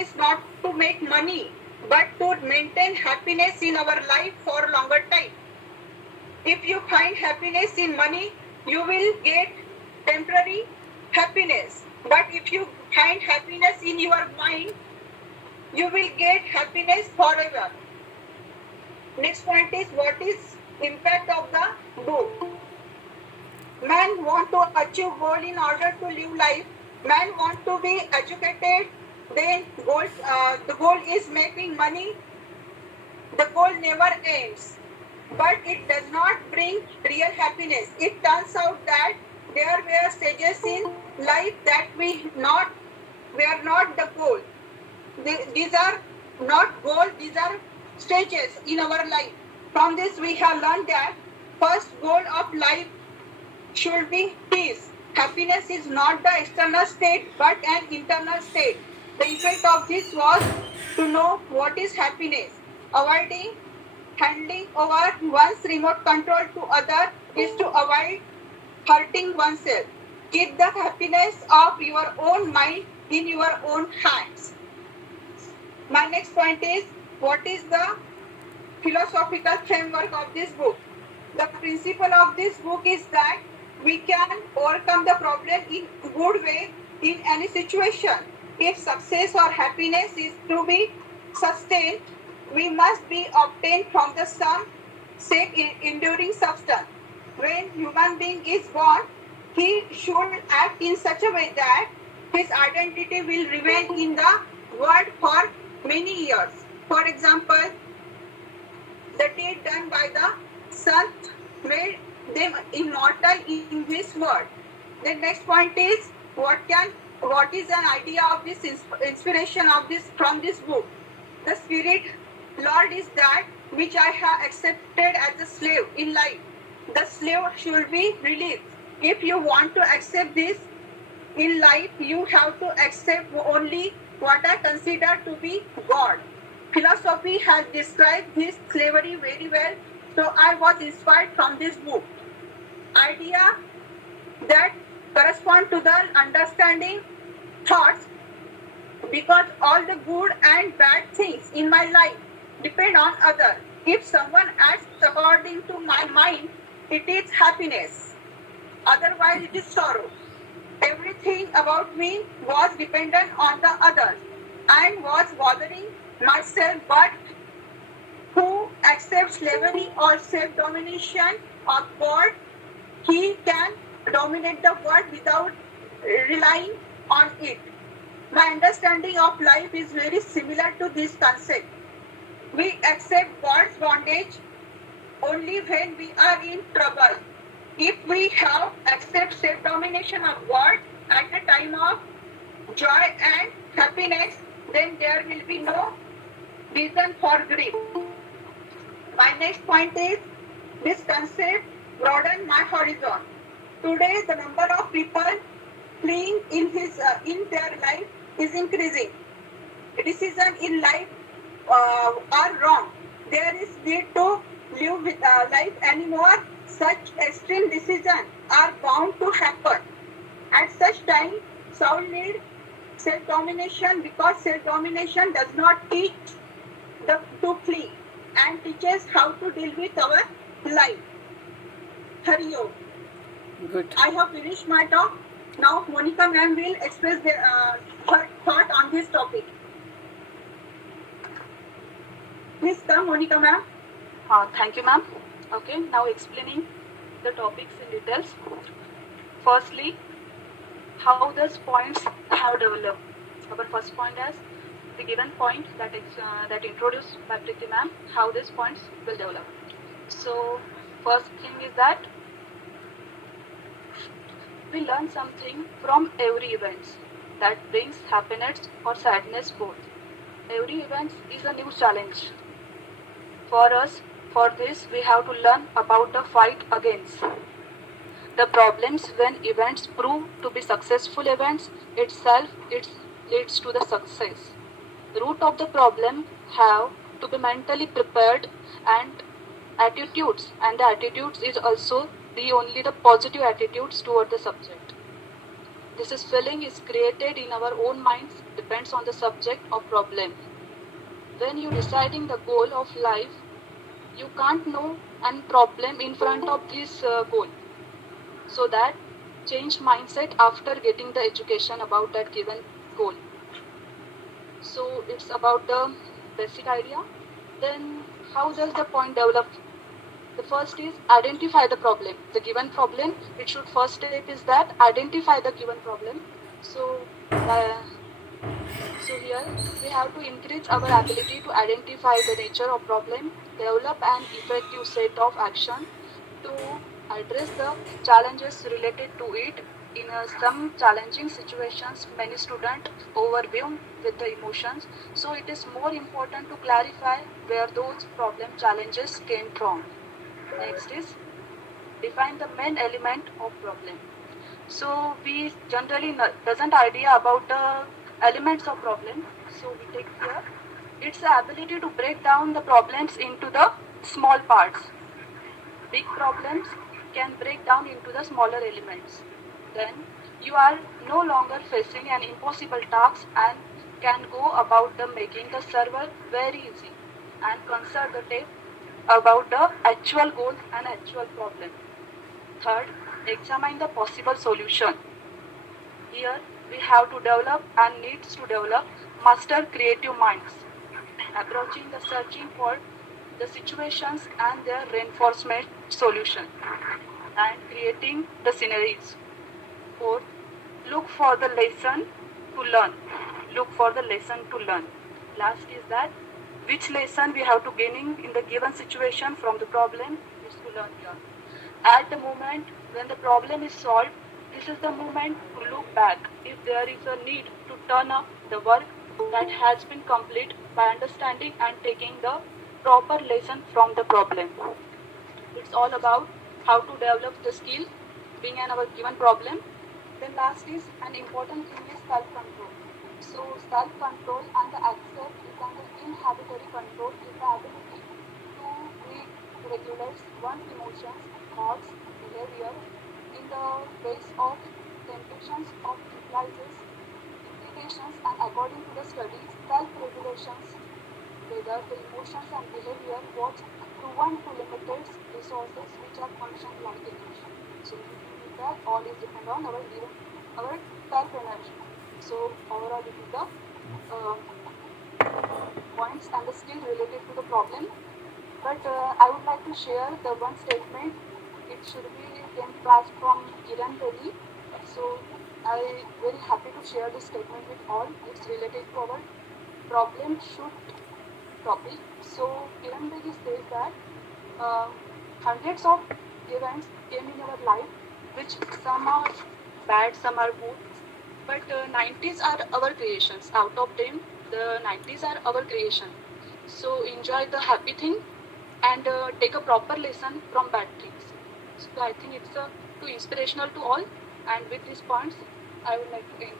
is not to make money, but to maintain happiness in our life for a longer time. If you find happiness in money, you will get temporary happiness. But if you find happiness in your mind, you will get happiness forever. Next point is, what is impact of the book? Man want to achieve goal in order to live life. Man want to be educated. Then the goal is making money. The goal never ends, but it does not bring real happiness. It turns out that there were stages in life that were not the goal. These are not goals. These are stages in our life. From this, we have learned that first goal of life should be peace. Happiness is not the external state but an internal state. The effect of this was to know what is happiness. Avoiding handing over one's remote control to other is to avoid hurting oneself. Keep the happiness of your own mind in your own hands. My next point is, what is the philosophical framework of this book? The principle of this book is that we can overcome the problem in a good way in any situation. If success or happiness is to be sustained, we must be obtained from the some said enduring substance. When human being is born, he should act in such a way that his identity will remain in the world for many years. For example, the deed done by the Sant made them immortal in this world. The next point is, what is an idea of this inspiration of this from this book? The spirit Lord is that which I have accepted as a slave in life. The slave should be released. If you want to accept this in life, you have to accept only what I consider to be God. Philosophy has described this slavery very well, so I was inspired from this book. Idea that correspond to the understanding thoughts, because all the good and bad things in my life depend on others. If someone acts according to my mind, it is happiness. Otherwise, it is sorrow. Everything about me was dependent on the others and was bothering myself, but who accepts slavery or self-domination of God, he can dominate the world without relying on it. My understanding of life is very similar to this concept. We accept God's bondage only when we are in trouble. If we have accept self-domination of God at the time of joy and happiness, then there will be no reason for grief. My next point is, this concept broadened my horizon. Today, the number of people fleeing in their life is increasing. Decisions in life are wrong. There is need to live with life anymore. Such extreme decisions are bound to happen. At such time, soul needs self-domination, because self-domination does not teach to flee and teaches how to deal with our life. Hari Om. Good. I have finished my talk. Now Monica ma'am will express her thought on this topic. Please come, Monica ma'am. Thank you, ma'am. Okay, now explaining the topics in details. Firstly, how those points have developed. Our first point is the given point that introduced by Preeti ma'am, how these points will develop. So, first thing is that we learn something from every event that brings happiness or sadness both. Every event is a new challenge. For us, for this, we have to learn about the fight against the problems. When events prove to be successful events itself, it leads to the success. The root of the problem have to be mentally prepared and attitudes, and the attitudes is also the only the positive attitudes toward the subject. This is feeling is created in our own minds, depends on the subject or problem. When you're deciding the goal of life, you can't know an problem in front of this goal. So that change mindset after getting the education about that given goal. So it's about the basic idea. Then how does the point develop? The first is identify the problem. The given problem, it should first step is that identify the given problem. So here we have to increase our ability to identify the nature of problem, develop an effective set of action to address the challenges related to it. In some challenging situations, many students overwhelmed with the emotions. So it is more important to clarify where those problem challenges came from. Next is define the main element of problem. So we generally doesn't idea about the elements of problem. So we take here, it's the ability to break down the problems into the small parts. Big problems can break down into the smaller elements. Then you are no longer facing an impossible task and can go about the making the server very easy and concentrate about the actual goal and actual problem. Third, examine the possible solution. Here we have to develop and needs to develop master creative minds, approaching the searching for the situations and their reinforcement solution and creating the scenarios. Fourth, look for the lesson to learn. Look for the lesson to learn. Last is that which lesson we have to gaining in the given situation from the problem is to learn here. At the moment when the problem is solved, this is the moment to look back if there is a need to turn up the work that has been complete by understanding and taking the proper lesson from the problem. It's all about how to develop the skill being an our given problem. Then last is an important thing is self-control. So self-control and the accept is an inhibitory control is the ability to regulate one's emotions, thoughts, behavior in the face of temptations of implies implications and according to the studies, self-regulations, whether the emotions and behavior was proven to limited resources which are functioned like emotion. So that all is depend on our self-energy. So overall it is the points and the skill related to the problem. But I would like to share the one statement. It should be came class from Kiran Reddy. So I very happy to share this statement with all. It's related to our problem shoot topic. So Kiran Reddy says that hundreds of events came in our life, which some are bad, some are good. But 90s are our creations. Out of them, the 90s are our creation. So enjoy the happy thing and take a proper lesson from bad things. So I think it's too inspirational to all. And with these points, I would like to end.